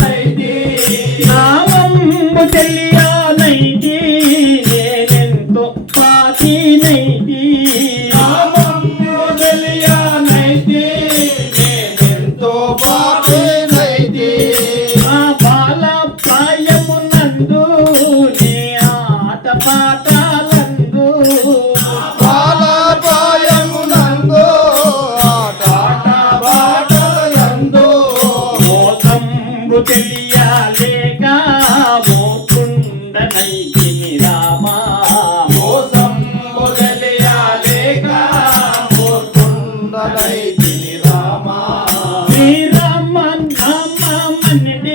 lady. మోకుండనైతి Rama మోసంబు తెలియాలేక మూర్ఖుండనైతిని Rama. Srirama నామమనిడే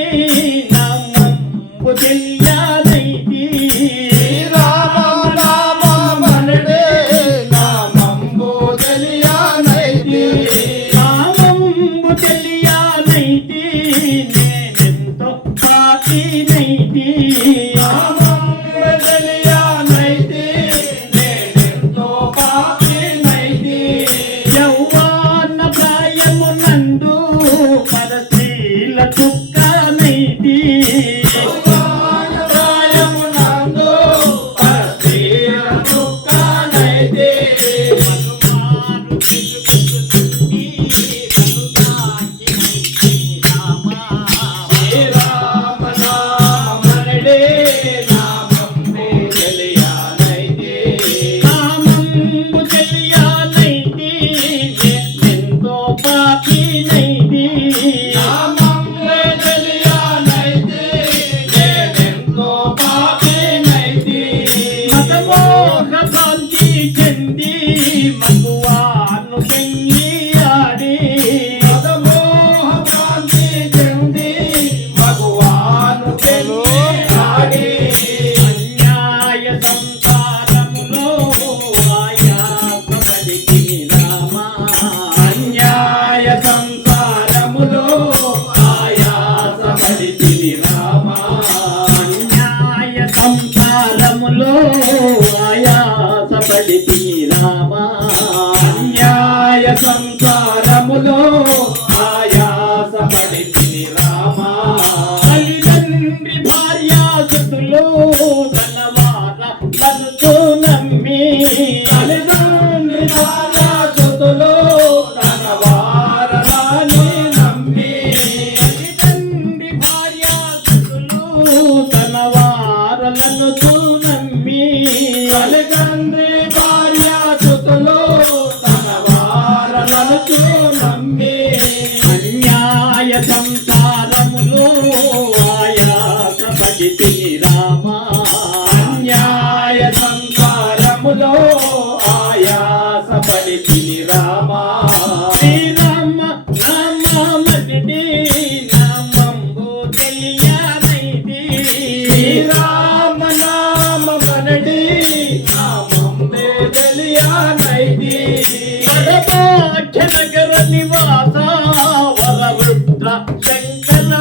ఆయాసపడితి Rama అన్యాయ సంసారములో ఆయాసపడితిని రామా తల్లిదండ్రి భార్యాసుతులు తనవార తనతో నమ్మి తల్లిదండ్రి దారాజుతులో తన వారలాని నమ్మి తల్లిదండ్రి భార్యాసుతులు తన వారలను నమ్మి తల్లిదండ్రి అన్యాయ సంసారములో ఆయాసపడితి రామా అన్యాయ సంసారములో ఆయాసపడితిని రామా శ్రీరామ నామమనిడే నామంబు తెలియనైతి. శ్రీరామనామమనడి నామంబే తెలియానైతి. వరభాగ్య నగర